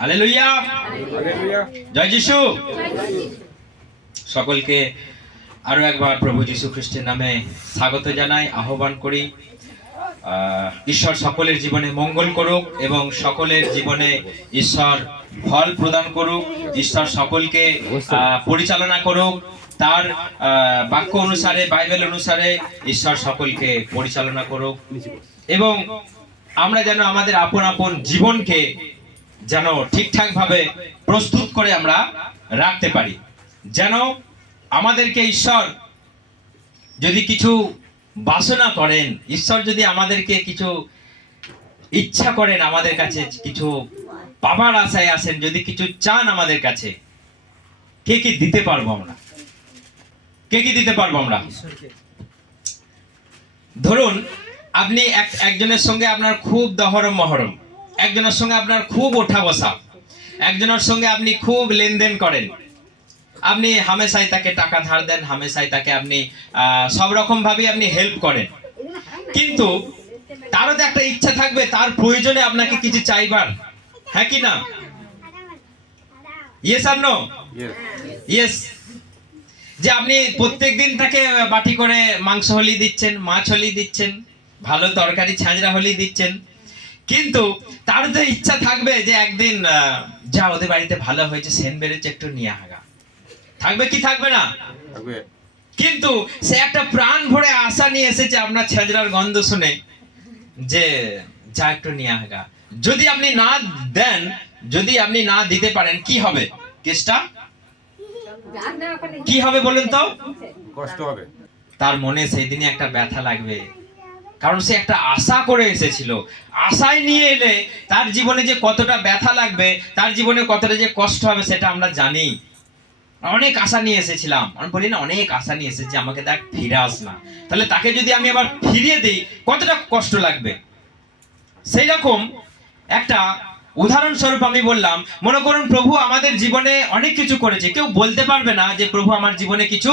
Hallelujah, hallelujah. জয় যিশু। সকলকে আরো একবার প্রভু যীশু খ্রিস্টের নামে স্বাগত জানাই, আহ্বান করি। ঈশ্বর সকলের জীবনে মঙ্গল করুক এবং সকলের জীবনে ঈশ্বর ফল প্রদান করুক। ঈশ্বর সকলকে পরিচালনা করুক তার বাক্য অনুসারে, বাইবেল অনুসারে ঈশ্বর সকলকে পরিচালনা করুক এবং আমরা যেন আমাদের আপন আপন জীবনকে যেন ঠিকঠাক ভাবে প্রস্তুত করে আমরা রাখতে পারি। যেন আমাদেরকে ঈশ্বর যদি কিছু বাসনা করেন, ঈশ্বর যদি আমাদেরকে কিছু ইচ্ছা করেন, আমাদের কাছে কিছু পাবার আশায় আসেন, যদি কিছু চান আমাদের কাছে, কে কি দিতে পারবো আমরা? কে কি দিতে পারবো আমরা? ধরুন আপনি একজনের সঙ্গে আপনার খুব দহরম মহরম, একজনের সঙ্গে আপনার খুব ওঠা বসা, একজনের সঙ্গে আপনি খুব লেনদেন করেন, আপনি হামেশাই তাকে টাকা ধার দেন, হামেশাই তাকে আপনি সব রকম ভাবে আপনি হেল্প করেন, কিন্তু তারও তো একটা ইচ্ছা থাকবে তার প্রয়োজনে আপনাকে কিছু চাইবার, হ্যাঁ কি না? ইয়েস আর নো? ইয়েস। যে আপনি প্রত্যেকদিন তাকে বাটি করে মাংস হলি দিচ্ছেন, মাছ হলি দিচ্ছেন, ভালো তরকারি ছাঁচড়া হলি দিচ্ছেন, কিন্তু তার তো ইচ্ছা থাকবে যে একদিন যা ওদের বাড়িতে ভালো হয়েছে, সেন বেড়েছে, একটু নিয়ে আগা। থাকবে কি থাকবে না? কিন্তু সে একটা প্রাণ ভরে আশা নিয়ে এসেছে আপনার ছেঁচড়ার গন্ধ শুনে, যে যা একটু নিয়ে আগা। যদি আপনি না দেন, যদি আপনি না দিতে পারেন, কি হবে? কেসটা কি হবে বলুন তো? কষ্ট হবে। তার মনে সেই দিনে একটা ব্যথা লাগবে, কারণ সে একটা আশা করে এসেছিল। আশায় নিয়ে এলে তার জীবনে যে কতটা ব্যথা লাগবে, তার জীবনে কতটা যে কষ্ট হবে, সেটা আমরা জানি। অনেক আশা নিয়ে এসেছিলাম, আমি বলি না অনেক আশা নিয়ে এসেছি, আমাকে দেখ ফিরে আস না, তাহলে তাকে যদি আমি আবার ফিরিয়ে দিই কতটা কষ্ট লাগবে। সেই রকম একটা উদাহরণস্বরূপ আমি বললাম, মনে করুন প্রভু আমাদের জীবনে অনেক কিছু করেছে, কেউ বলতে পারবে না যে প্রভু আমার জীবনে কিছু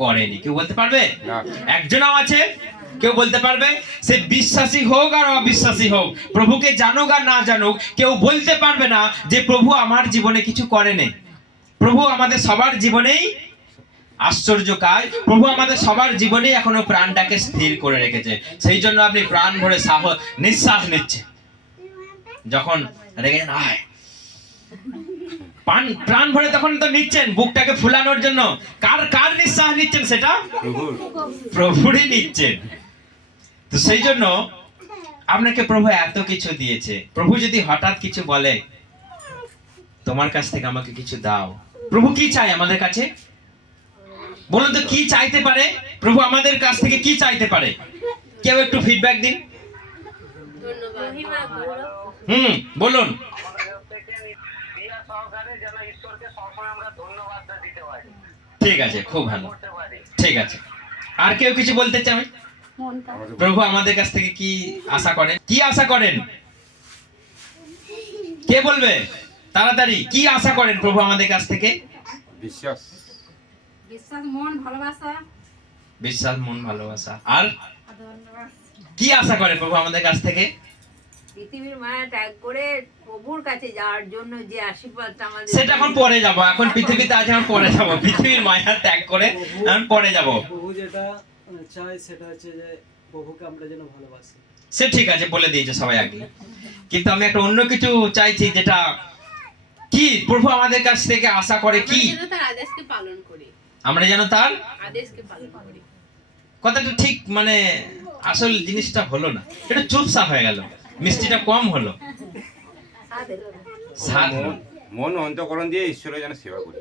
করেনি। কেউ বলতে পারবে? একজনও আছে কেউ বলতে পারবে? সে বিশ্বাসী হোক আর অবিশ্বাসী হোক, প্রভুকে জানুক আর না জানুক, কেউ বলতে পারবে না যে প্রভু আমার জীবনে কিছু করেনি। প্রভু আমাদের সবার জীবনেই আশ্চর্য কাজ, প্রভু আমাদের সবার জীবনে এখনো প্রাণটাকে স্থির করে রেখেছে। সেই জন্য আপনি প্রাণ ভরে নিঃশ্বাস নিচ্ছেন, যখন রেখেছেন আয় প্রাণ ভরে তখন তো নিচ্ছেন বুকটাকে ফুলানোর জন্য। কার নিঃশ্বাস নিচ্ছেন? সেটা প্রভুরই নিচ্ছেন। তো সেই জন্য আপনাকে প্রভু এত কিছু দিয়েছে। প্রভু যদি হঠাৎ কিছু বলে তোমার কাছ থেকে আমাকে কিছু দাও, প্রভু কি চায় আমাদের কাছে? বলুন তো কি চাইতে পারে প্রভু আমাদের কাছ থেকে? কি চাইতে পারে? কেউ একটু ফিডব্যাক দিন। বলুন। ঠিক আছে, খুব ভালো, ঠিক আছে। আর কেউ কিছু বলতে চান? প্রভু আমাদের কাছ থেকে কি আশা করেন? কি আশা করেন? কে বলবে তাড়াতাড়ি? কি আশা করেন প্রভু আমাদের কাছ থেকে? বিশ্বাস, মন ভালোবাসা। বিশ্বাস, মন ভালোবাসা। আর কি আশা করেন প্রভু আমাদের কাছ থেকে? পৃথিবীর মায়া ত্যাগ করে প্রভুর কাছে যাওয়ার জন্য যে আশীর্বাদটা আমাদের। সেটা এখন পরে যাব, এখন পৃথিবীতে আছে, এখন পরে যাব। পৃথিবীর মায়া ত্যাগ করে এখন পরে যাব। প্রভু যেটা চায় সেটা হচ্ছে যে প্রভুকে আমরা যেন ভালোবাসি। সে ঠিক আছে, বলে দিয়েছে সবাই আগে, কিন্তু আমি একটা অন্য কিছু চাইছি। যেটা কি প্রভু আমাদের কাছ থেকে আশা করে? কি? তার আদেশকে পালন করি। আমরা যেন তার আদেশকে পালন করি। কথাটা ঠিক, মানে আসল জিনিসটা হলো না, এটা চুপচাপ হয়ে গেল, মিষ্টিটা কম হলো। মন অন্তঃকরণ দিয়ে ঈশ্বরের যেন সেবা করি,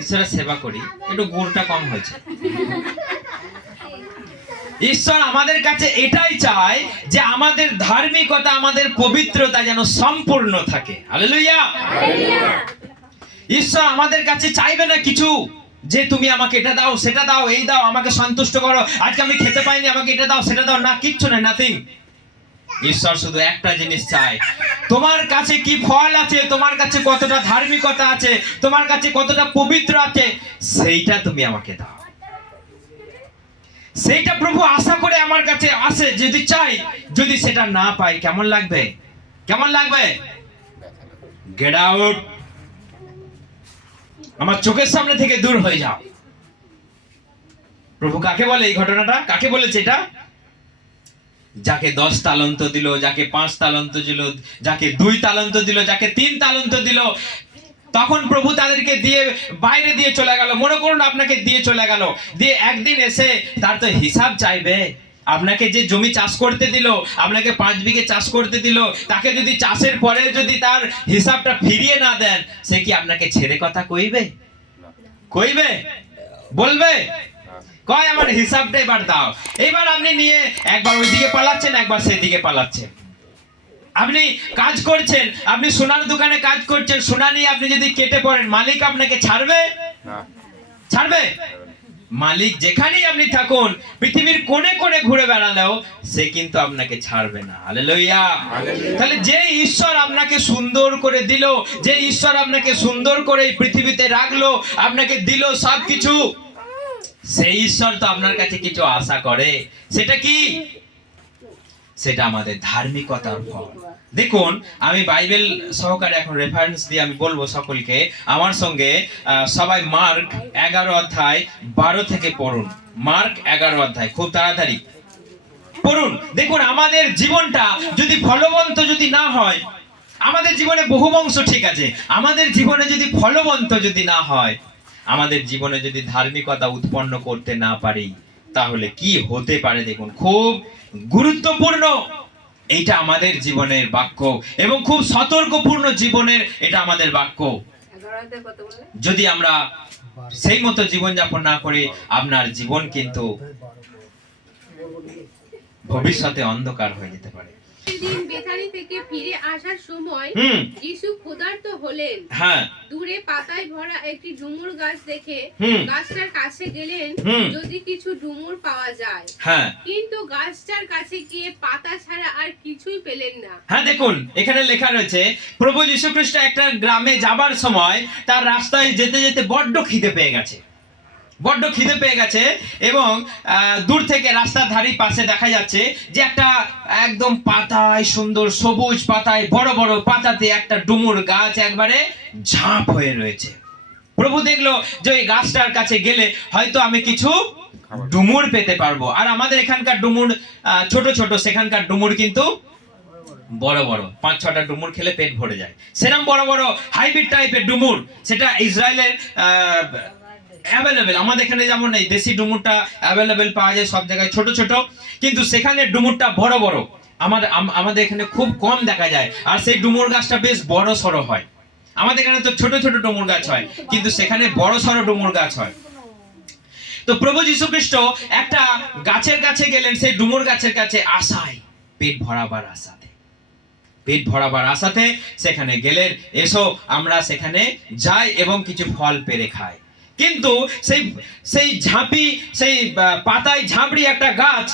ঈশ্বরের সেবা করি, একটু গুড়টা কম হয়েছে। ঈশ্বর আমাদের কাছে এটাই চায় যে আমাদের ধার্মিকতা, আমাদের পবিত্রতা যেন সম্পূর্ণ থাকে। হালেলুয়া। ঈশ্বর আমাদের কাছে চাইবে না কিছু, যে তুমি আমাকে এটা দাও, সেটা দাও, এই দাও, আমাকে সন্তুষ্ট করো, আজকে আমি খেতে পাইনি, আমাকে এটা দাও, সেটা দাও, না, কিচ্ছু না, নাথিং। ঈশ্বর শুধু একটা জিনিস চায়, তোমার কাছে কি ফল আছে, তোমার কাছে কতটা ধার্মিকতা আছে, তোমার কাছে কতটা পবিত্র আছে, সেইটা তুমি আমাকে দাও। সেইটা প্রভু আশা করে আমার কাছে আসে, যদি চাই, যদি সেটা না পাই কেমন লাগবে? কেমন লাগবে? গেট আউট, আমার চোখের সামনে থেকে দূর হয়ে যাও। প্রভু কাকে বলে এই ঘটনাটা? কাকে বলেছে এটা? যাকে 10 তালন্ত দিল, যাকে 5 তালন্ত দিল, যাকে 2 তালন্ত দিল, যাকে 3 তালন্ত দিল, তখন প্রভু তাদেরকে দিয়ে বাইরে দিয়ে চলে গেল। মনে করুন আপনাকে দিয়ে চলে গেল, দিয়ে একদিন এসে তার তো হিসাব চাইবে। আপনাকে যে জমি চাষ করতে দিল, আপনাকে 5 বিঘে চাষ করতে দিল, তাকে যদি চাষের পরে যদি তার হিসাবটা ফিরিয়ে না দেন, সে কি আপনাকে ছেড়ে কথা কইবে? কইবে? বলবে? কয় আমার হিসাবটা এবার দাও। এবার আপনি নিয়ে একবার ওইদিকে পালাচ্ছেন, একবার সেদিকে পালাচ্ছেন। আপনি কাজ করছেন, আপনি সোনার দোকানে কাজ করছেন, সোনা নিয়ে আপনি যদি কেটে পড়েন, মালিক আপনাকে ছাড়বে? না, ছাড়বে? মালিক যেখানেই আপনি থাকুন, পৃথিবীর কোণে কোণে ঘুরে বেড়ালেও সে কিন্তু আপনাকে ছাড়বে না। হালেলুয়া। হালেলুয়া। তাহলে যে ঈশ্বর আপনাকে সুন্দর করে দিল, যে ঈশ্বর আপনাকে সুন্দর করে এই পৃথিবীতে রাখলো, আপনাকে দিল সবকিছু, সেই ঈশ্বর তো আপনার কাছে কিছু আশা করে। সেটা কি? সেটা আমাদের ধার্মিকতার ফল। দেখুন, আমি বাইবেল সহকারে এখন রেফারেন্স দিয়ে আমি বলবো সকলকে, আমার সঙ্গে সবাই মার্ক 11 অধ্যায় 12 থেকে পড়ুন। মার্ক 11 অধ্যায়, খুব তাড়াতাড়ি পড়ুন। দেখুন, আমাদের জীবনটা যদি ফলবন্ত যদি না হয়, আমাদের জীবনে বহুবংশ ঠিক আছে, আমাদের জীবনে যদি ফলবন্ত যদি না হয়, আমাদের জীবনে যদি ধার্মিকতা উৎপন্ন করতে না পারি, তাহলে কি হতে পারে? দেখুন, খুব গুরুত্বপূর্ণ এইটা আমাদের জীবনের বাক্য, এবং খুব সতর্কপূর্ণ জীবনের এটা আমাদের বাক্য। 11 কত বলে? যদি আমরা সেই মতো জীবনযাপন না করি, আপনার জীবন কিন্তু ভবিষ্যতে অন্ধকার হয়ে যেতে পারে। সেদিন বেথানি থেকে ফিরে আসার সময় হুম। যিশু ক্ষুধার্ত হলেন। হ্যাঁ। দূরে পাতায় ভরা একটি ডুমুর গাছ দেখে হুম। গাছটার কাছে গেলেন হুম। যদি কিছু ডুমুর পাওয়া যায়। হ্যাঁ। কিন্তু গাছটার কাছে গিয়ে পাতা ছাড়া আর কিছুই পেলেন না। হ্যাঁ, দেখুন এখানে লেখা রয়েছে, প্রভু যীশু খ্রিস্ট একটা গ্রামে যাবার সময় তার রাস্তায় যেতে যেতে বড্ড খিদে পেয়ে গেছে, বড্ড খিদে পেয়ে গেছে, এবং দূর থেকে রাস্তার ধারি পাশে দেখা যাচ্ছে যে একটা একদম পাতায় সুন্দর সবুজ পাতায় বড় বড় পাতাতে একটা ডুমুর গাছ একবারে ঝাঁপ হয়ে রয়েছে। প্রভু দেখলো যে ওই গাছটার কাছে গেলে হয়তো আমি কিছু ডুমুর পেতে পারবো। আর আমাদের এখানকার ডুমুর ছোট ছোট, সেখানকার ডুমুর কিন্তু বড় বড়, 5-6টা ডুমুর খেলে পেট ভরে যায়। সেরকম বড় বড় হাইব্রিড টাইপের ডুমুর, সেটা ইসরায়েলের অ্যাভেলেবেল। আমাদের এখানে যেমন এই দেশি ডুমুরটা অ্যাভেলেবেল পাওয়া যায় সব জায়গায় ছোট ছোট, কিন্তু সেখানে ডুমুরটা বড় বড় আমাদের এখানে খুব কম দেখা যায়। আর সেই ডুমুর গাছটা বেশ বড় সড়ো হয়। আমাদের এখানে তো ছোট ছোট ডুমুর গাছ হয়, কিন্তু সেখানে বড় সড়ো ডুমুর গাছ হয়। তো প্রভু যীশু খ্রিস্ট একটা গাছের কাছে গেলেন, সেই ডুমুর গাছের কাছে আশায়, পেট ভরাবার আশাতে, পেট ভরাবার আশাতে সেখানে গেলেন। এসো আমরা সেখানে যাই এবং কিছু ফল পেড়ে খাই। কিন্তু সেই ঝাঁপি, সেই পাতায় ঝাঁপড়ি একটা গাছ,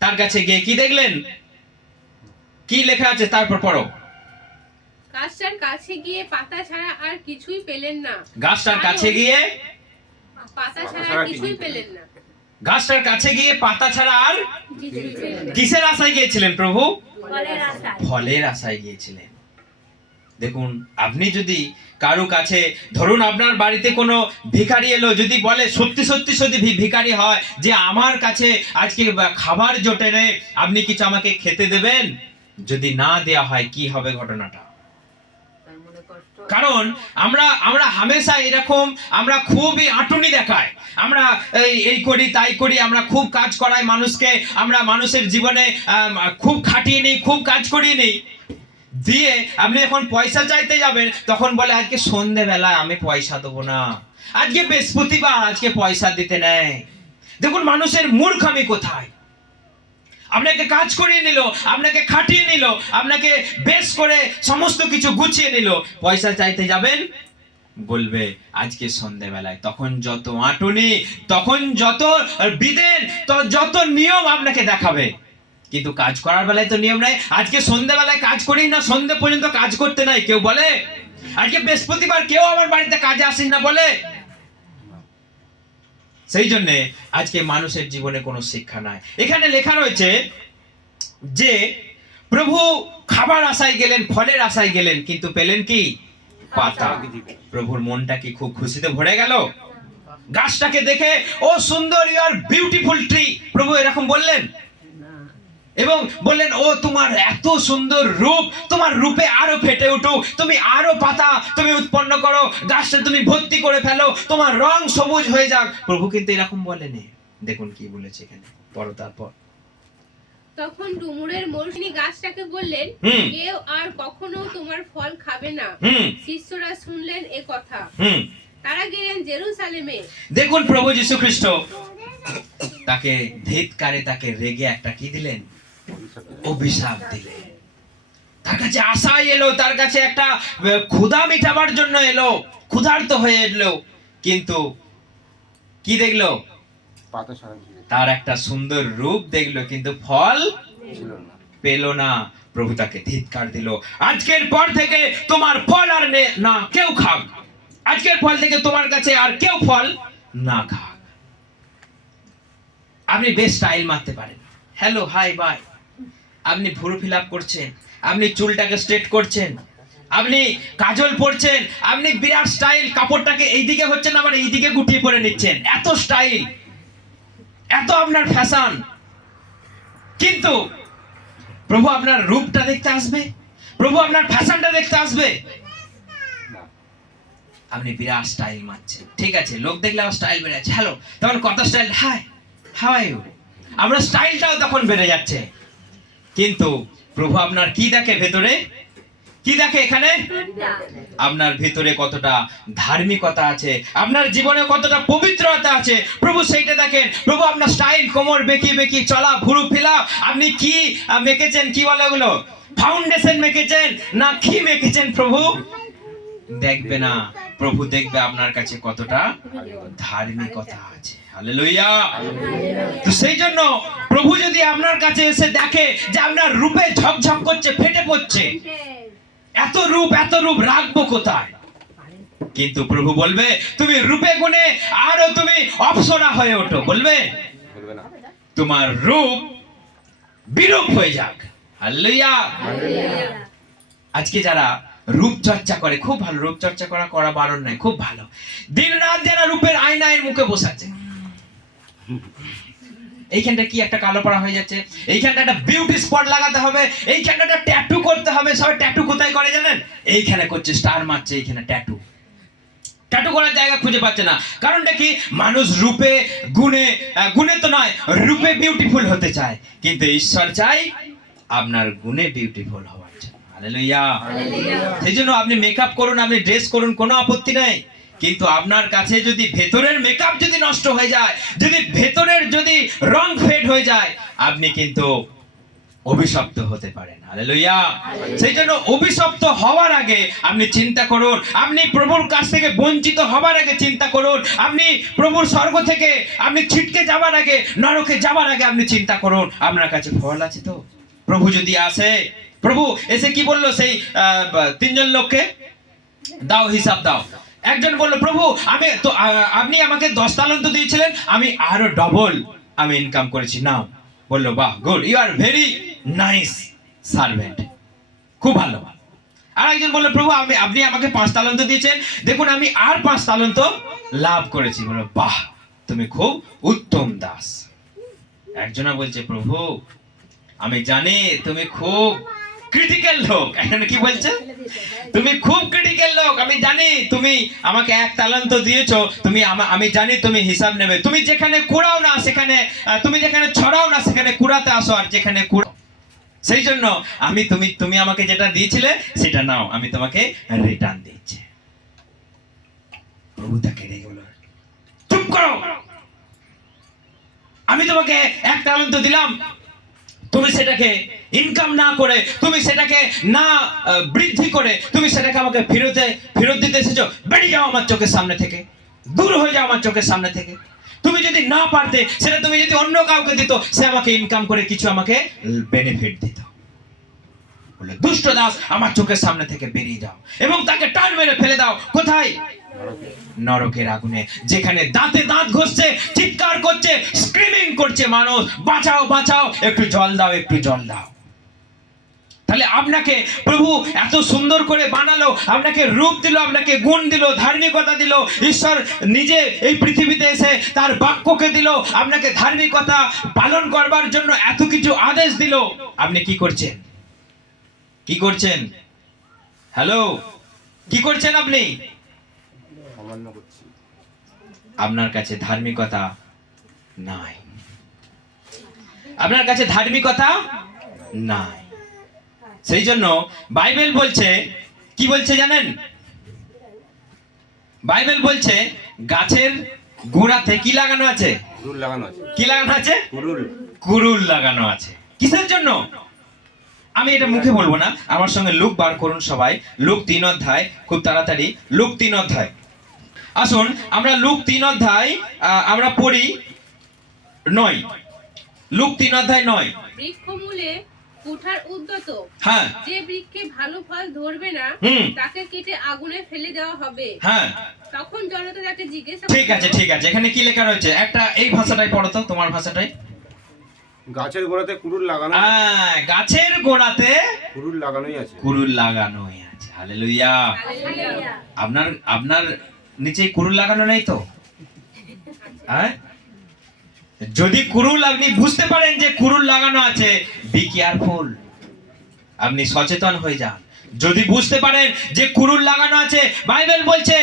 তার কাছে গিয়ে কি দেখলেন? কি লেখা আছে তারপর পড়ো। গাছটার কাছে গিয়ে পাতা ছাড়া আর কিছুই পেলেন না। গাছটার কাছে গিয়ে, পাতা ছাড়া আর কিছুই পেলেন না। গাছটার কাছে গিয়ে পাতা ছাড়া আর কিছুই পেলেন না। কিসের আশায় গিয়েছিলেন প্রভু? ফলের আশায়। ফলের আশায় গিয়েছিলেন। দেখুন, আপনি যদি কারো কাছে, ধরুন আপনার বাড়িতে কোনো ভিখারি এলো, যদি বলে সত্যি সত্যি সত্যি ভিখারি হয় যে আমার কাছে আজকে খাবার জোটে রে, আপনি কিছু আমাকে খেতে দেবেন? যদি না দেয়া হয়, কি হবে ঘটনাটা? তার মনে কষ্ট। কারণ আমরা হামেশা এরকম, আমরা খুবই আঁটুনি দেখাই, আমরা এই করি তাই করি, আমরা খুব কাজ করাই মানুষকে, আমরা মানুষের জীবনে খুব খাটিয়ে নিই, খুব কাজ করিয়ে নিই। দিয়ে আপনি এখন পয়সা চাইতে যাবেন, তখন বলে আজকে সন্ধেবেলা আমি পয়সা দেবো না, আজকে বৃহস্পতিবার, আজকে পয়সা দিতে নেই। দেখুন মানুষের মূর্খামি কোথায়। আপনাকে কাজ করিয়ে নিল, আপনাকে খাটিয়ে নিল, আপনাকে বেশ করে সমস্ত কিছু গুছিয়ে নিল, পয়সা চাইতে যাবেন, বলবে আজকে সন্ধেবেলায়। তখন যত আঁটুনি, তখন যত বিধেন, যত নিয়ম আপনাকে দেখাবে। কিন্তু কাজ করার বেলায় তো নিয়ম নাই। আজকে সন্ধ্যেবেলায় কাজ করি না, সন্ধ্যে পর্যন্ত কাজ করতে নাই, কেউ বলে? আজকে বৃহস্পতিবার, কেউ আমার বাড়িতে কাজে আসেন না বলে? সেই জন্যে আজকে মানুষের জীবনে কোনো শিক্ষা নাই। এখানে লেখা রয়েছে যে প্রভু খাবার আশায় গেলেন, ফলের আশায় গেলেন, কিন্তু পেলেন কি? পাতা। প্রভুর মনটা কি খুব খুশিতে ভরে গেল? গাছটাকে দেখে, ও সুন্দর, ইউ আর বিউটিফুল ট্রি, প্রভু এরকম বললেন? না, এবং বললেন, ও তোমার এত সুন্দর রূপ, তোমার রূপে আরো ফেটে উঠুক, তুমি আরো পাতা তুমি উৎপন্ন করো, গাছটা তুমি ভর্তি করে ফেলো, তোমার রং সবুজ হয়ে যাক। প্রভু কিন্তু এরকম বলেনি। দেখুন কি বলেছে এখানে তারপর। তখন ডুমুরের মৌসুমী গাছটাকে বললেন, হুম। কেউ আর কখনো তোমার ফল খাবে না। হুম। শিষ্যরা শুনলেন এ কথা। হুম। তারা গেলেন জেরুসালেমে। দেখুন প্রভু যীশু খ্রিস্ট তাকে ধিক্কারে, তাকে রেগে একটা কি দিলেন? অভিশাপ দিলেন। তার কাছে আশায় এলো, তার কাছে একটা ক্ষুধা মিটাবার জন্য এলো, ক্ষুধার্ত হয়ে এলো, কিন্তু কি দেখলো? পাতা সারা ছিল তার একটা সুন্দর রূপ দেখলো, কিন্তু ফল না। পেল না। প্রভু তাকে ধিক্কার দিল। আজকের পর থেকে তোমার ফল আর না কেউ খাক, আজকের ফল থেকে তোমার কাছে আর কেউ ফল না খাক। আপনি বেশ স্টাইল মারতে পারেন, হ্যালো হাই বাই, আপনি ভুরু ফিল আপ করছেন, আপনি চুলটাকে স্ট্রেট করছেন, আপনি কাজল পরছেন, আপনি বিরাট স্টাইল, কাপড়টাকে এইদিকে হচ্ছেন আবার এইদিকে গুটিয়ে পরে নিচ্ছেন, এত স্টাইল, এত আপনার ফ্যাশন, কিন্তু প্রভু আপনার রূপটা দেখতে আসবে? প্রভু আপনার ফ্যাশনটা দেখতে আসবে? না। আপনি বিরাট স্টাইল মারছেন, ঠিক আছে, লোক দেখলে আমার স্টাইল বেড়ে যাচ্ছে, হ্যালো, তখন কত style, hi how are you, আমরা স্টাইলটাও তখন বেড়ে যাচ্ছে। কিন্তু প্রভু আপনার কি দেখে ভেতরে? কি দেখে এখানে? আপনার ভিতরে কতটা ধার্মিকতা আছে, আপনার জীবনে কতটা পবিত্রতা আছে, প্রভু সেইটা দেখেন। প্রভু আপনার স্টাইল, কোমর বেঁকিয়ে বেঁকিয়ে চলা, ভুরু ফেলা, আপনি কি মেখেছেন, কি বলে ওগুলো, ফাউন্ডেশন মেখেছেন না কি মেখেছেন, প্রভু দেখবে না। প্রভু দেখবে আপনার কাছে কতটা ধার্মিকতা আছে। হালেলুয়া। তো সেই জন্য প্রভু যদি আপনার কাছে এসে দেখে যে আপনার রূপে ঝকঝক করছে, ফেটে পড়ছে, এত রূপ রাখবো কোথায়? কিন্তু প্রভু বলবে, তুমি রূপে গুণে আরো তুমি অপ্সরা হয়ে ওঠো, বলবে বলবে না। তোমার রূপ বিরূপ হয়ে যাক। হালেলুয়া। আজকে যারা রূপ চর্চা করে, খুব ভালো, রূপ চর্চা করা বারণ নাই, খুব ভালো, দিন রাত যারা রূপের আয়নায় মুখে বসাচ্ছে, এইখানটা কি একটা কালো পড়া হয়ে যাচ্ছে, এইখানটা একটা বিউটি স্পট লাগাতে হবে, এইখানটা একটা ট্যাটু করতে হবে। সবাই ট্যাটু কোথায় করে জানেন? এইখানে করছে, স্টার মারছে, এইখানে ট্যাটু করার জায়গা খুঁজে পাচ্ছে না। কারণটা কি? মানুষ রূপে গুণে তো নয়, রূপে বিউটিফুল হতে চায়, কিন্তু ঈশ্বর চাই আপনার গুণে বিউটিফুল হওয়ার জন্য। হালেলুয়া। সেই জন্য আপনি মেকআপ করুন, আপনি ড্রেস করুন, কোনো আপত্তি নাই, কিন্তু আপনার কাছে যদি ভেতরের মেকআপ যদি নষ্ট হয়ে যায়, যদি ভেতরের যদি রং ফেড হয়ে যায়, আপনি কিন্তু অভিশপ্ত হতে পারেন। হালেলুয়া। সেই জন্য অভিশপ্ত হওয়ার আগে আপনি চিন্তা করুন, আপনি প্রভুর কাছ থেকে বঞ্চিত হবার আগে চিন্তা করুন, আপনি প্রভুর স্বর্গ থেকে আপনি ছিটকে যাবার আগে, নরকে যাবার আগে আপনি চিন্তা করুন, আপনার কাছে ফল আছে তো? প্রভু যদি আসে, প্রভু এসে কি বললো সেই তিনজন লোককে? দাও, হিসাব দাও। একজন বলল, প্রভু আমি তো আপনি আমাকে 10 তালান্ত দিয়েছিলেন, আমি আরো ডবল আমি ইনকাম করেছি, নাও। বললো, বাহ, good, you are very nice servant, খুব ভালো। আর একজন বললো, প্রভু আপনি আমাকে 5 তালান্ত দিয়েছেন, দেখুন আমি আর 5 তালান্ত লাভ করেছি। বললো, বাহ, তুমি খুব উত্তম দাস। একজনা বলছে, প্রভু আমি জানি তুমি খুব ক্রিটিক্যাল লোক। এখানে কি বলছে? তুমি খুব ক্রিটিক্যাল লোক, আমি জানি তুমি আমাকে 1 তালান্ত দিয়েছো, আমি জানি তুমি হিসাব নেবে, তুমি যেখানে কুড়াও না সেখানে, তুমি যেখানে ছড়াও না সেখানে কুড়াতে আসো, আর যেখানে কুড়াও, সেই জন্য তুমি আমাকে যেটা দিয়েছিলে সেটা নাও, আমি তোমাকে রিটার্ন দিচ্ছি। প্রভু তাকে রেগে বলল, চুপ করো, আমি তোমাকে 1 তালান্ত দিলাম, তুমি সেটাকে ইনকাম না করে, তুমি সেটাকে না বৃদ্ধি করে, তুমি সেটাকে আমাকে ফেরত দিতে এসেছো। বেরিয়ে যাও আমার চোখের সামনে থেকে, দূর হয়ে যাও আমার চোখের সামনে থেকে। তুমি যদি না পারতে, সেটা তুমি যদি অন্য কাউকে দিত, সে আমাকে ইনকাম করে কিছু আমাকে বেনিফিট দিত। বলে, দুষ্ট দাস, আমার চোখের সামনে থেকে বেরিয়ে যাও, এবং তাকে টান মেরে ফেলে দাও। কোথায়? নরকের আগুনে, যেখানে দাঁতে দাঁত ঘষছে, চিৎকার করছে, স্ক্রিমিং করছে মানুষ, বাঁচাও বাঁচাও, একটু জল দাও, একটু জল দাও। তাহলে আপনাকে প্রভু এত সুন্দর করে বানালো, আপনাকে রূপ দিল, আপনাকে গুণ দিল, ধার্মিকতা দিল। ঈশ্বর নিজে এই পৃথিবীতে এসে তার বাক্যকে দিল, আপনাকে ধার্মিকতা পালন করবার জন্য এত কিছু আদেশ দিল। আপনি কি করছেন? কি করছেন? হ্যালো, কি করছেন আপনি? অমান্য করছি। আপনার কাছে ধার্মিকতা নাই, আপনার কাছে ধার্মিকতা নাই। সেই জন্য বাইবেল বলছে, কি বলছে জানেন? বাইবেল বলছে গাছের গোড়াতে কি লাগানো আছে? কুরুল লাগানো আছে। কি লাগানো আছে? কুরুল। কুরুল লাগানো আছে। কিসের জন্য? আমি এটা মুখে বলবো না, আমার সঙ্গে লুক বার করুন সবাই। লুক 3 অধ্যায়, খুব তাড়াতাড়ি লুক 3 অধ্যায়। আসুন আমরা লুক 3 অধ্যায় আমরা পড়ি 9। লুক 3 অধ্যায় 9। বৃক্ষমূলে কুঠার উদ্যত, হ্যাঁ যে বৃক্ষে ভালো ফল ধরবে না হুম। তাকে কেটে আগুনে ফেলে দেওয়া হবে। হ্যাঁ তখন জনতা তাকে জিজ্ঞাসা ঠিক আছে, ঠিক আছে। এখানে কি লেখা রয়েছে? একটা এই ভাষাটাই পড়ো তো, তোমার ভাষাটাই। গাছের গোড়াতে কুরুল লাগানো। গাছের গোড়াতে কুরুল লাগানোই আছে। কুরুল লাগানোই আছে। হালেলুয়া। হালেলুয়া। আপনার আপনার নিচে কুরুল লাগানো নেই তো? হ্যাঁ, যদি কুরুল আপনি বুঝতে পারেন যে কুরুল লাগানো আছে, বি কেয়ারফুল, আপনি সচেতন হয়ে যান। যদি বুঝতে পারেন যে কুরুল লাগানো আছে, বাইবেল বলছে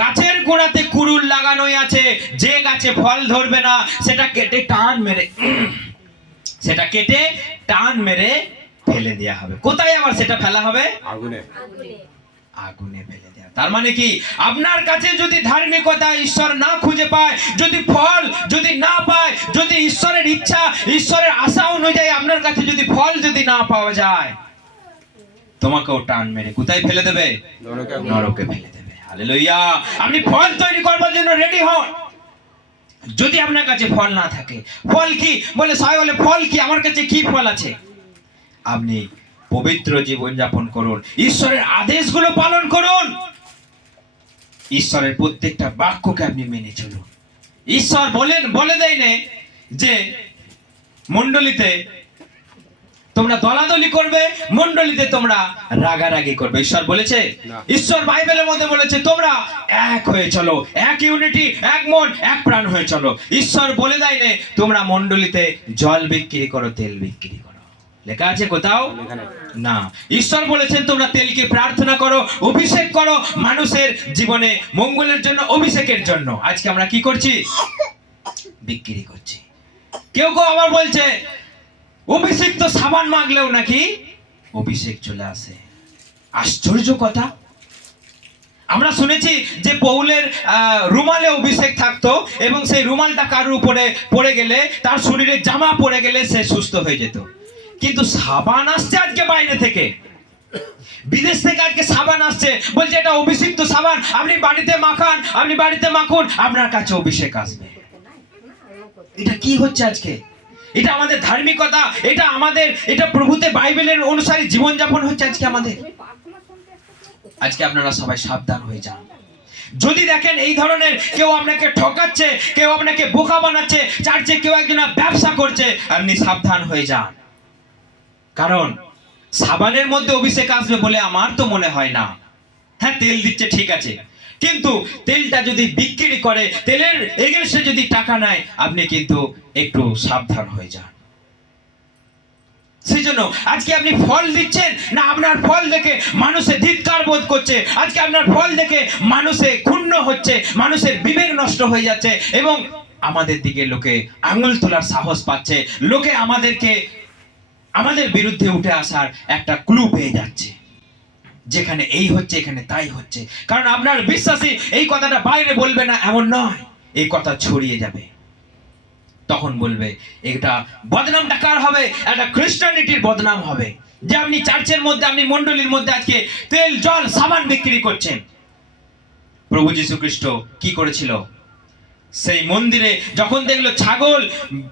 গাছের গোড়াতে কুরুল লাগানোই আছে, যে গাছে ফল ধরবে না সেটা কেটে টান মেরে সেটা কেটে টান মেরে ফেলে দেওয়া হবে। কোথায় আবার সেটা ফেলা হবে? আগুনে। আগুনে ফেলে দেওয়া। তার মানে কি? আপনার কাছে যদি ধার্মিকতা ঈশ্বর না খুঁজে পায়, যদি ফল যদি না পায়, যদি ঈশ্বরের ইচ্ছা ঈশ্বরের আশা অনুযায়ী আপনার কাছে যদি ফল যদি না পাওয়া যায়, তোমাকেও টান মেরে কোথায় ফেলে দেবে? নরকে। নরকে ফেলে দেবে। হালেলুয়া। আপনি ফল তৈরি করবার জন্য রেডি হন। যদি আপনার কাছে ফল না থাকে, ফল কি বলে? সবাই বলে ফল কি? আমার কাছে কি ফল আছে? আপনি পবিত্র জীবন যাপন করুন, ঈশ্বরের আদেশগুলো পালন করুন, ঈশ্বরের প্রত্যেকটা বাক্যকে আপনি মেনে চলুন। ঈশ্বর বলে দেয় না যে মণ্ডলীতে তোমরা দলাদলি করবে, মণ্ডলীতে তোমরা রাগারাগি করবে। ঈশ্বর বলেছে? না। ঈশ্বর বাইবেলের মধ্যে বলেছে তোমরা এক হয়ে চলো, এক ইউনিটি, এক মন, এক প্রাণ হয়ে চলো। ঈশ্বর বলে দেয় না তোমরা মণ্ডলীতে জল বিক্রি করো, তেল বিক্রি করো। লেখা আছে কোথাও? এখানে। না। ঈশ্বর বলেছেন তোমরা তেলকে প্রার্থনা করো, অভিষেক করো মানুষের জীবনে মঙ্গলের জন্য, অভিষেকের জন্য। আজকে আমরা কি করছি? বিক্রি করছি। কেউ কেউ আবার বলছে অভিষিক্ত সাবান মাখলেও নাকি অভিষেক চলে আসে। আশ্চর্য কথা। আমরা শুনেছি যে পৌলের রুমালে অভিষেক থাকতো, এবং সেই রুমালটা কারোর উপরে পড়ে গেলে, তার শরীরে জামা পড়ে গেলে সে সুস্থ হয়ে যেত। কিন্তু সাবান আসছে আজকে বাইরে থেকে, বিদেশ থেকে আজকে সাবান আসছে, বলছে এটা অভিষিক্ত সাবান, আপনি বাড়িতে মাখান, আপনি বাড়িতে মাখুন, আপনার কাছে অভিষেক আসবে। এটা কি হচ্ছে আজকে? এটা আমাদের ধার্মিকতা, এটা প্রভুতে বাইবেলের অনুসারে জীবনযাপন হচ্ছে আজকে আমাদের। আজকে আপনারা সবাই সাবধান হয়ে যান। যদি দেখেন এই ধরনের কেউ আপনাকে ঠকাচ্ছে, কেউ আপনাকে বোকা বানাচ্ছে, চার্চে কেউ একজন ব্যবসা করছে, আপনি সাবধান হয়ে যান। কারণ সাবানের মধ্যে অভিষেক আসবে বলে আমার তো মনে হয় না। হ্যাঁ, তেল দিচ্ছে ঠিক আছে, কিন্তু তেলটা যদি বিক্রি করে, তেলের এগেনস্টে যদি টাকা নেয়, আপনি কিন্তু একটু সাবধান হয়ে যান। সেই জন্য আজকে আপনি ফল দিচ্ছেন না, আপনার ফল দেখে মানুষে ধিক্কার বোধ করছে, আজকে আপনার ফল দেখে মানুষে ক্ষুণ্ণ হচ্ছে, মানুষের বিবেক নষ্ট হয়ে যাচ্ছে, এবং আমাদের দিকে লোকে আঙুল তোলার সাহস পাচ্ছে, লোকে আমাদের বিরুদ্ধে উঠে আসার একটা ক্লু পেয়ে যাচ্ছে। যেখানে এই হচ্ছে, এখানে তাই হচ্ছে। কারণ আপনার বিশ্বাসী এই কথাটা বাইরে বলবে না এমন নয়, এই কথা ছড়িয়ে যাবে। তখন বলবে এটা বদনামটা কার হবে? একটা খ্রিস্টানিটির বদনাম হবে, যে আপনি চার্চের মধ্যে, আপনি মণ্ডলীর মধ্যে আজকে তেল, জল, সাবান বিক্রি করছেন। প্রভু যীশু খ্রিস্ট কি করেছিল? সেই মন্দিরে যখন দেখলো ছাগল,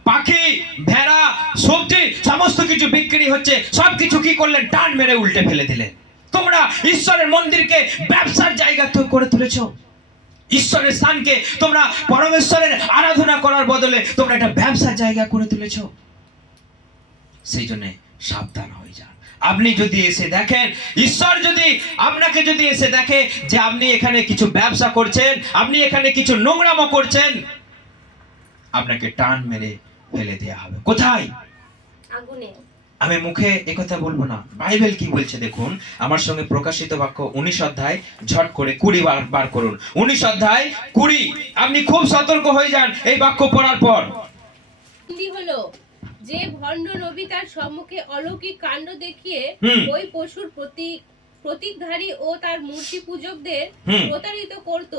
পাখি, ভেড়া, সবজি সমস্ত কিছু বিক্রি হচ্ছে, সবকিছু কি করলেন? টান মেরে উল্টে ফেলে দিলেন। তোমরা ঈশ্বরের মন্দিরকে ব্যবসার জায়গা তো করে তুলেছো। ঈশ্বরের স্থানকে তোমরা পরমেশ্বরের আরাধনা করার বদলে তোমরা একটা ব্যবসার জায়গা করে তুলেছো। সেই জন্য সাবধান হয়ে যান। আপনি যদি এসে দেখেন, ঈশ্বর যদি আপনাকে যদি এসে দেখে যে আপনি এখানে কিছু ব্যবসা করছেন, আপনি এখানে কিছু নোংরামো করছেন, আপনাকে টান মেরে ফেলে দেওয়া হবে। কোথায়? আগুনে। আমি মুখে একথা বলবো না, বাইবেল কি বলছে দেখুন। আমার সঙ্গে প্রকাশিত বাক্য 19 অধ্যায়, ঝট করে 20 বার করুন। 19 অধ্যায় 20। আপনি খুব সতর্ক হয়ে যান এই বাক্য পড়ার পর। হিন্দি হলো, যে ভণ্ড নবী তার সম্মুখে অলৌকিক কাণ্ড দেখিয়ে ওই পশুর প্রতীকধারী ও তার মূর্তি পূজকদের প্রতারিত করত,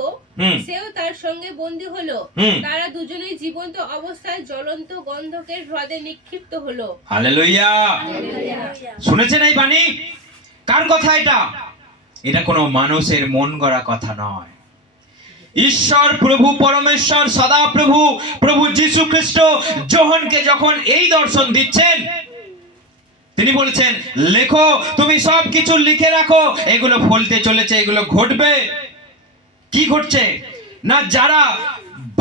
সেও তার সঙ্গে বন্দী হলো। তারা দুজনেই জীবন্ত অবস্থায় জ্বলন্ত গন্ধকের হ্রদে নিক্ষিপ্ত হলো। হালেলুয়া। শুনেছেন এই বাণী? কার কথা এটা? এটা কোনো মানুষের মন গড়া কথা নয়। ঈশ্বর প্রভু পরমেশ্বর সদা প্রভু যীশু খ্রিস্ট যোহনকে যখন এই দর্শন দিচ্ছেন, তিনি বলেছেন, লেখো, তুমি সব কিছু লিখে রাখো, এগুলো ফলতে চলেছে, এগুলো ঘটবে। কি ঘটছে না, যারা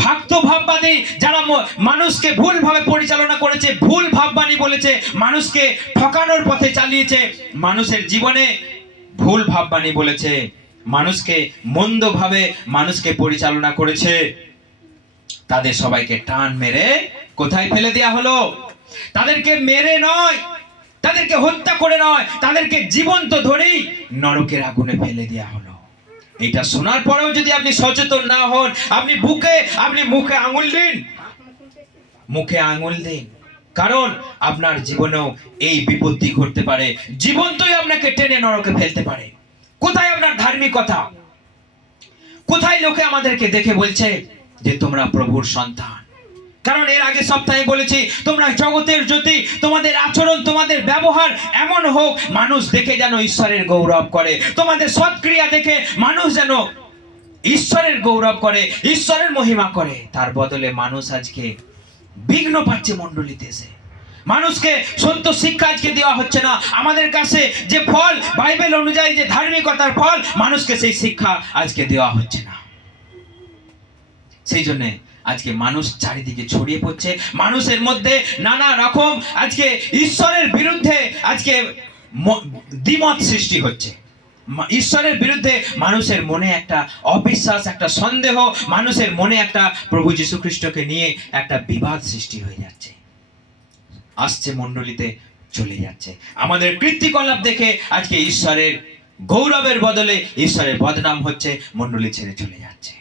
ভক্ত ভাববাদী, যারা মানুষকে ভুলভাবে পরিচালনা করেছে, ভুল ভাববাণী বলেছে, মানুষকে ঠকানোর পথে চালিয়েছে, মানুষের জীবনে ভুল ভাববাণী বলেছে, মানুষকে মন্দভাবে মানুষকে পরিচালনা করেছে, তাদের সবাইকে টান মেরে কোথায় ফেলে দেয়া হলো? তাদেরকে মেরে নয়, তাদেরকে হত্যা করে নয়, তাদেরকে জীবন্ত ধরেই নরকের আগুনে ফেলে দেয়া হলো। এটা শোনার পরেও যদি আপনি সচেতন না হন, আপনি মুখে আঙুল দিন, কারণ আপনার জীবনেও এই বিপত্তি ঘটতে পারে, জীবন্তই আপনাকে টেনে নরকে ফেলতে পারে। কোথায় আপনার ধার্মিকতা? কোথায় লোকে আমাদেরকে দেখে বলছে যে তোমরা প্রভুর সন্তান? কারণ এর আগে সপ্তাহে বলেছি, তোমরা জগতের জ্যোতি, তোমাদের আচরণ, তোমাদের ব্যবহার এমন হোক মানুষ দেখে যেন ঈশ্বরের গৌরব করে, তোমাদের সৎক্রিয়া দেখে মানুষ যেন ঈশ্বরের গৌরব করে, ঈশ্বরের মহিমা করে। তার বদলে মানুষ আজকে বিঘ্ন পাচ্ছে মণ্ডলীতে এসে, মানুষকে সত্য শিক্ষা আজকে দেওয়া হচ্ছে না। আমাদের কাছে যে ফল বাইবেল অনুযায়ী, যে ধার্মিকতার ফল, মানুষকে সেই শিক্ষা আজকে দেওয়া হচ্ছে না। সেই জন্য আজকে মানুষ চারিদিকে ছড়িয়ে পড়ছে, মানুষের মধ্যে নানা রকম আজকে ঈশ্বরের বিরুদ্ধে আজকে দ্বিমত সৃষ্টি হচ্ছে। ঈশ্বরের বিরুদ্ধে মানুষের মনে একটা অবিশ্বাস, একটা সন্দেহ, মানুষের মনে একটা প্রভু যীশু খ্রিস্টকে নিয়ে একটা বিবাদ সৃষ্টি হয়ে যাচ্ছে, আসছে মণ্ডলীতে চলে যাচ্ছে। আমাদের কীর্তিকলাপ দেখে আজকে ঈশ্বরের গৌরবের বদলে ঈশ্বরের বদনাম হচ্ছে, মণ্ডলী ছেড়ে চলে যাচ্ছে।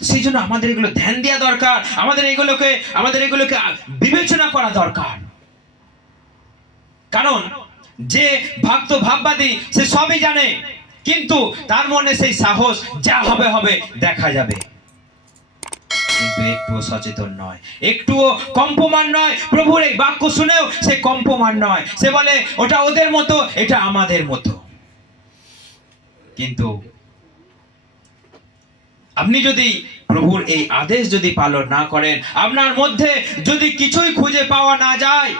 সেই জন্য আমাদের এগুলো ধ্যান দেওয়া দরকার, আমাদের এগুলোকে বিবেচনা করা দরকার। কারণ যে ভক্ত ভাববাদী সে সবই জানে, কিন্তু তার মনে সেই সাহস, যা হবে হবে, দেখা যাবে, কিন্তু একটুও সচেতন নয়, একটুও কম্পমান নয়। প্রভুর এই বাক্য শুনেও সে কম্পমান নয়, সে বলে ওটা ওদের মতো, এটা আমাদের মতো। কিন্তু আপনি যদি প্রভুর এই আদেশ যদি পালন না করেন, আপনার মধ্যে যদি কিছুই খুঁজে পাওয়া না যায়,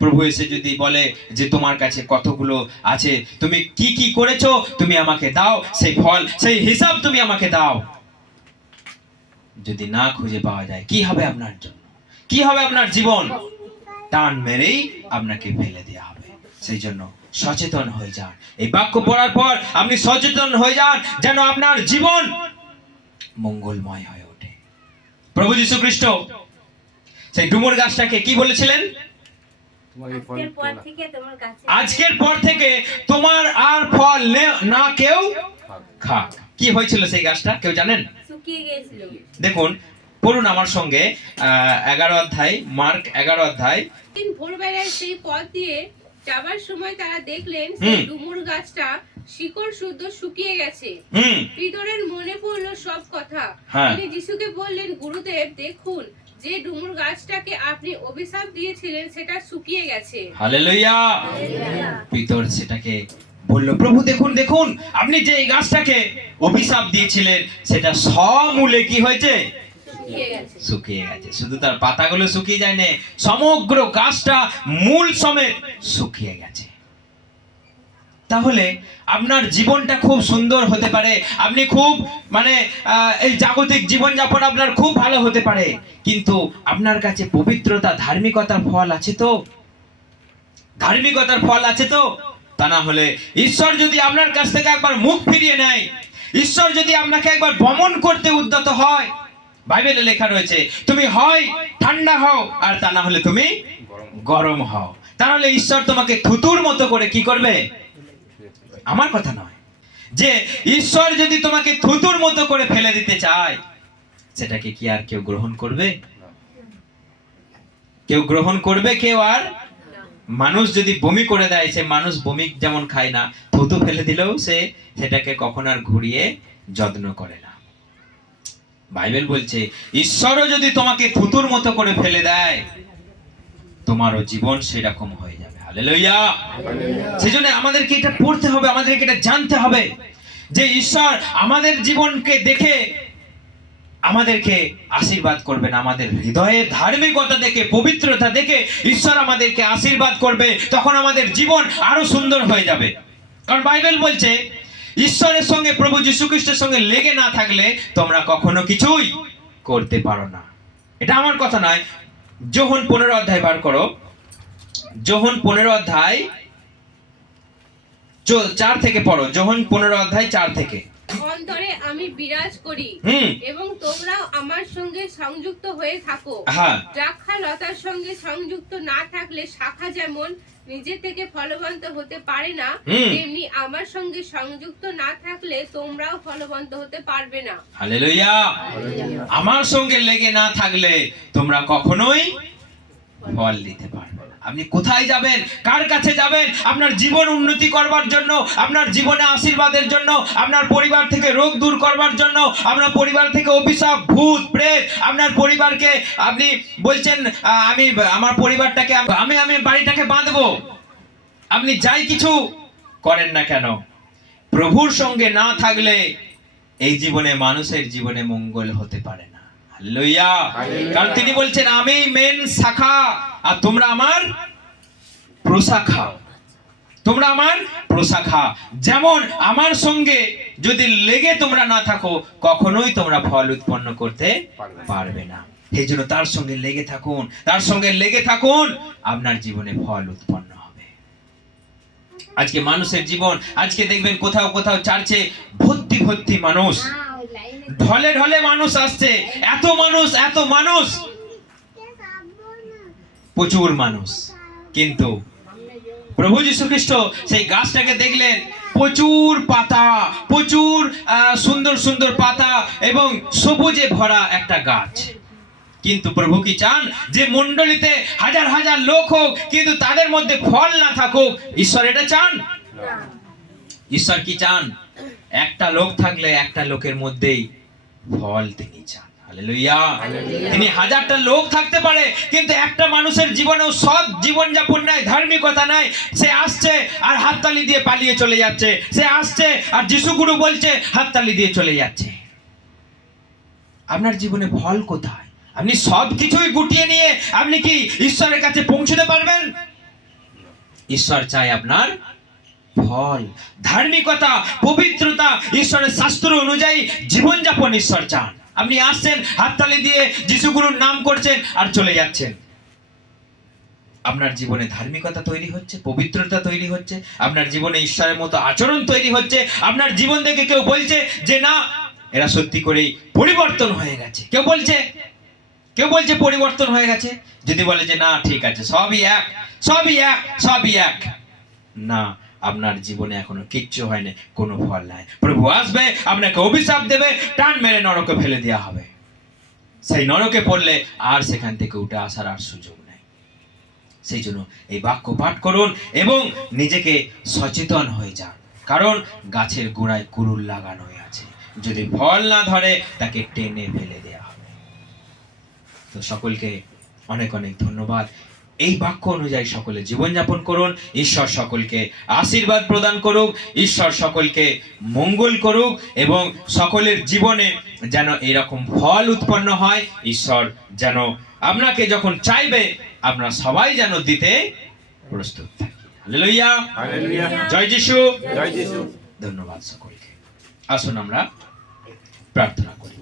প্রভু এসে যদি বলে যে তোমার কাছে কতগুলো আছে, তুমি কি কি করেছো, তুমি আমাকে দাও, সেই ফল, সেই হিসাব তুমি আমাকে দাও, যদি না খুঁজে পাওয়া যায়, কি হবে আপনার জন্য? কি হবে আপনার জীবন? টান মেরেই আপনাকে ফেলে দেওয়া হবে। সেই জন্য সচেতন হয়ে যান। এই বাক্য পড়ার পর আপনি সচেতন হয়ে যান, যেন আপনার জীবন মঙ্গলময় হয়ে ওঠে। প্রভু যীশু খ্রিস্ট সেই ডুমুর গাছটাকে কি বলেছিলেন? আজকের পর থেকে তোমার আর ফল না কেউ খাক। কি হয়েছিল সেই গাছটা কেউ জানেন? শুকিয়ে গিয়েছিল। দেখুন, পড়ুন আমার সঙ্গে 11 অধ্যায়, মার্ক 11 অধ্যায়। দিন ভোরবেলায় সেই পথ দিয়ে যাবার সময় তারা দেখলেন সেই ডুমুর গাছটা শিকড় শুদ্ধ শুকিয়ে গেছে। পিতরের মনে পড়লো সব কথা। তিনি যিশুকে বললেন, গুরুদেব, দেখুন, যে ডুমুর গাছটাকে আপনি অভিশাপ দিয়েছিলেন সেটা শুকিয়ে গেছে। হালেলুয়া। পিতর সেটাকে বলল, প্রভু দেখুন, দেখুন, আপনি যে এই গাছটাকে অভিশাপ দিয়েছিলেন সেটা সমূলে কি হয়েছে? শুকিয়ে গেছে। শুধু তার পাতাগুলো শুকিয়ে যায় না, সমগ্র গাছটা মূল সমেত শুকিয়ে গেছে। তাহলে আপনার জীবনটা খুব সুন্দর হতে পারে, আপনি খুব এই জাগতিক জীবনযাপন আপনার খুব ভালো হতে পারে, কিন্তু আপনার কাছে পবিত্রতা, ধার্মিকতার ফল আছে তো? ধার্মিকতার ফল আছে তো? তা না হলে ঈশ্বর যদি আপনার কাছ থেকে একবার মুখ ফিরিয়ে নেয়, ঈশ্বর যদি আপনাকে একবার বমন করতে উদ্যত হয়, বাইবেলে লেখা রয়েছে তুমি হয় ঠান্ডা হও, আর তা না হলে তুমি গরম হও। তাহলে ঈশ্বর তোমাকে থুতুর মতো করে কি করবে? আমার কথা নয়, যে ঈশ্বর যদি তোমাকে থুতুর মতো করে ফেলে দিতে চায়, সেটাকে কি আর কেউ গ্রহণ করবে? কেউ গ্রহণ করবে? কেউ আর? মানুষ যদি বমি করে দেয়, সে মানুষ বমি যেমন খায় না, থুতু ফেলে দিলেও সে সেটাকে কখন আর ঘুরিয়ে যত্ন করে না। বাইবেল বলছে ঈশ্বরও যদি তোমাকে থুতুর মতো করে ফেলে দেয়, তোমারও জীবন সেরকম হয়ে যাবে। হালেলুয়া। সেজন্য আমাদেরকে এটা পড়তে হবে, আমাদেরকে এটা জানতে হবে যে ঈশ্বর আমাদের জীবনকে দেখে আমাদেরকে আশীর্বাদ করবেন। আমাদের হৃদয়ের ধার্মিকতা দেখে, পবিত্রতা দেখে ঈশ্বর আমাদেরকে আশীর্বাদ করবে। তখন আমাদের জীবন আরো সুন্দর হয়ে যাবে। কারণ বাইবেল বলছে ঈশ্বরের সঙ্গে, প্রভু যীশু খ্রিস্টের সঙ্গে লেগে না থাকলে তোমরা কখনো কিছুই করতে পারো না। এটা আমার কথা নয়। যোহন 15 অধ্যায় বার করো। যোহন 15 অধ্যায় 4 থেকে পড়ো। যোহন 15 অধ্যায় 4 থেকে। অন্তরে আমি বিরাজ করি এবং তোমরাও আমার সঙ্গে সংযুক্ত হয়ে থাকো। দ্রাক্ষা লতার সঙ্গে সংযুক্ত না থাকলে শাখা যেমন নিজে থেকে ফলবন্ত হতে পারে না, তেমনি আমার সঙ্গে সংযুক্ত না থাকলে তোমরাও ফলবন্ত হতে পারবে না। হালেলুয়া। আমার সঙ্গে লেগে না থাকলে তোমরা কখনোই ফল দিতে পারবে না। আপনি কোথায় যাবেন? কার কাছে যাবেন? আপনার জীবন উন্নতি করবার জন্য, আপনার জীবনে আশীর্বাদের জন্য, আপনার পরিবার থেকে রোগ দূর করবার জন্য, আপনার পরিবার থেকে অভিশাপ, ভূত, প্রেত, আপনার পরিবারকে আপনি বলছেন আমি আমার পরিবারটাকে আমি বাড়িটাকে বাঁধবো। আপনি যাই কিছু করেন না কেন, প্রভুর সঙ্গে না থাকলে এই জীবনে, মানুষের জীবনে মঙ্গল হতে পারে না। হালেলুয়া। কারণ তিনি বলছেন আমি মেন শাখা আর তোমরা আমার প্রশাখা। তোমরা আমার প্রশাখা। যেমন আমার সঙ্গে যদি লেগে তোমরা না থাকো, কখনোই তোমরা ফল উৎপন্ন করতে পারবে না। সেই জন্য তার সঙ্গে লেগে থাকুন, তার সঙ্গে লেগে থাকুন, আপনার জীবনে ফল উৎপন্ন হবে। আজকে মানুষের জীবন, আজকে দেখবেন কোথাও কোথাও চার্চে ভর্তি ভর্তি মানুষ, ঢলে ঢলে মানুষ আসছে। এত মানুষ, এত মানুষ, প্রচুর মানুষ, কিন্তু প্রভু যীশু খ্রিস্ট সেই গাছটাকে দেখলেন, প্রচুর পাতা, প্রচুর সুন্দর সুন্দর পাতা এবং সবুজে ভরা একটা গাছ। কিন্তু প্রভু কি চান যে মণ্ডলীতে হাজার হাজার লোক হোক, কিন্তু তাদের মধ্যে ফল না থাকুক? ঈশ্বর এটা চান? ঈশ্বর কি চান? একটা লোক থাকলে একটা লোকের মধ্যেই ফল তিনি চান। হালেলুয়া। তিনি হাজারটা লোক থাকতে পারে, কিন্তু একটা মানুষের জীবনেও সৎ জীবন যাপন নাই, ধার্মিকতা নাই। সে আসছে আর হাততালি দিয়ে পালিয়ে চলে যাচ্ছে, সে আসছে আর যিশু গুরু বলছে, হাততালি দিয়ে চলে যাচ্ছে। আপনার জীবনে ফল কোথায়? আপনি সব কিছুই গুটিয়ে নিয়ে আপনি কি ঈশ্বরের কাছে পৌঁছতে পারবেন? ঈশ্বর চায় আপনার ফল, ধার্মিকতা, পবিত্রতা, ঈশ্বরের শাস্ত্র অনুযায়ী জীবনযাপন ঈশ্বর চান। আপনি আসছেন, হাততালি দিয়ে যিশু গুরুর নাম করছেন আর চলে যাচ্ছেন। আপনার জীবনে ধার্মিকতা তৈরি হচ্ছে, পবিত্রতা তৈরি হচ্ছে, আপনার জীবনে ঈশ্বরের মতো আচরণ তৈরি হচ্ছে। আপনার জীবন দেখে কেউ বলছে যে না, এরা সত্যি করেই পরিবর্তন হয়ে গেছে। কেউ বলছে পরিবর্তন হয়ে গেছে। যদি বলে যে না ঠিক আছে, সবই এক, সবই এক, সবই এক, না, আপনার জীবনে এখনো কিচ্ছু হয়নি, কোনো ফল নাই। প্রভু আসবে, আপনাকে অভিশাপ দেবে, টান মেরে নরকে ফেলে দেওয়া হবে। সেই নরকে পড়লে আর সেখান থেকে উঠে আসার আর সুযোগ নেই। সেই জন্য এই বাক্য পাঠ করুন এবং নিজেকে সচেতন হয়ে যান। কারণ গাছের গোড়ায় কুড়ুল লাগানো আছে, যদি ফল না ধরে তাকে টেনে ফেলে দেওয়া হবে। তো সকলকে অনেক অনেক ধন্যবাদ। এই বাক্য অনুযায়ী সকলে জীবনযাপন করুন। ঈশ্বর সকলকে আশীর্বাদ প্রদান করুক, ঈশ্বর সকলকে মঙ্গল করুক এবং সকলের জীবনে যেন এরকম ফল উৎপন্ন হয়। ঈশ্বর যেন আপনাকে যখন চাইবে, আপনারা সবাই যেন দিতে প্রস্তুত থাকি। Hallelujah, hallelujah. জয় যিশু, জয় যিশু। ধন্যবাদ সকলকে। আসুন আমরা প্রার্থনা করি।